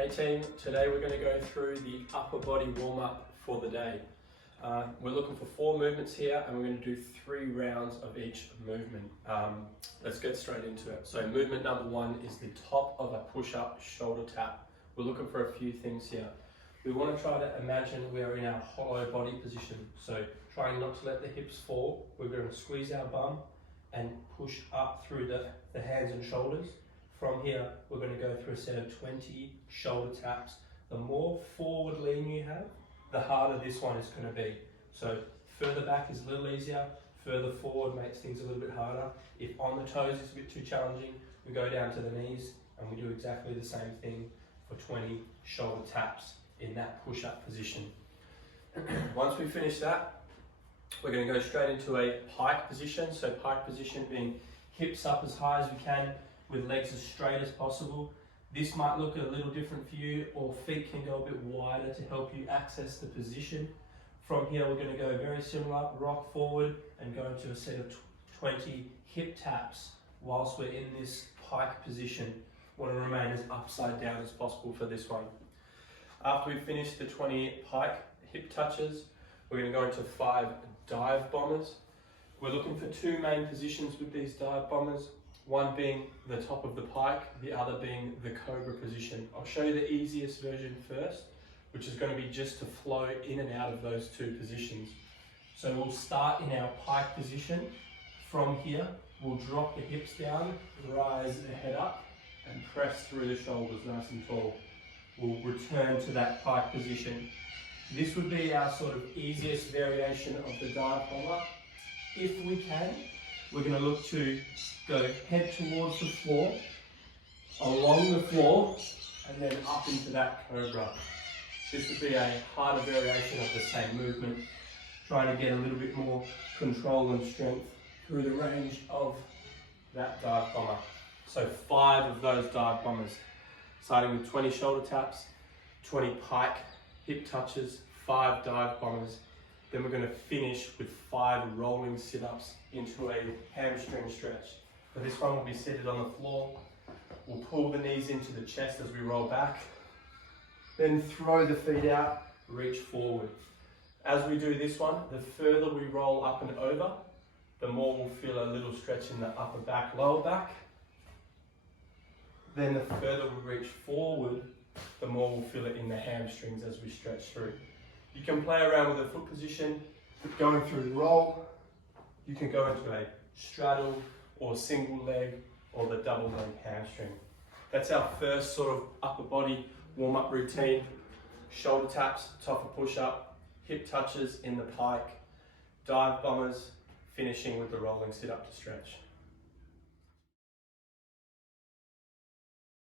Hey team, today we're going to go through the upper body warm-up for the day. We're looking for 4 movements here and we're going to do 3 rounds of each movement. Let's get straight into it. So movement number 1 is the top of a push-up shoulder tap. We're looking for a few things here. We want to try to imagine we're in our hollow body position. So trying not to let the hips fall, we're going to squeeze our bum and push up through the hands and shoulders. From here, we're going to go through a set of 20 shoulder taps. The more forward lean you have, the harder this one is going to be. So further back is a little easier, further forward makes things a little bit harder. If on the toes is a bit too challenging, we go down to the knees and we do exactly the same thing for 20 shoulder taps in that push-up position. Once we finish that, we're going to go straight into a pike position. So pike position being hips up as high as we can, with legs as straight as possible. This might look a little different for you, or feet can go a bit wider to help you access the position. From here, we're going to go very similar, rock forward and go into a set of 20 hip taps whilst we're in this pike position. Want to remain as upside down as possible for this one. After we finish the 20 pike hip touches, we're going to go into 5 dive bombers. We're looking for 2 main positions with these dive bombers. One being the top of the pike, the other being the cobra position. I'll show you the easiest version first, which is going to be just to flow in and out of those 2 positions. So we'll start in our pike position. From here, we'll drop the hips down, rise the head up, and press through the shoulders nice and tall. We'll return to that pike position. This would be our sort of easiest variation of the dive bomber. If we can, we're going to look to go head towards the floor, along the floor, and then up into that cobra. This would be a harder variation of the same movement, trying to get a little bit more control and strength through the range of that dive bomber. So 5 of those dive bombers, starting with 20 shoulder taps, 20 pike hip touches, 5 dive bombers. Then we're going to finish with 5 rolling sit-ups into a hamstring stretch. For this one, we'll be seated on the floor. We'll pull the knees into the chest as we roll back. Then throw the feet out, reach forward. As we do this one, the further we roll up and over, the more we'll feel a little stretch in the upper back, lower back. Then the further we reach forward, the more we'll feel it in the hamstrings as we stretch through. You can play around with the foot position, going through roll. You can go into a straddle or single leg or the double leg hamstring. That's our first sort of upper body warm-up routine. Shoulder taps, top of push-up, hip touches in the pike, dive bombers, finishing with the rolling sit-up to stretch.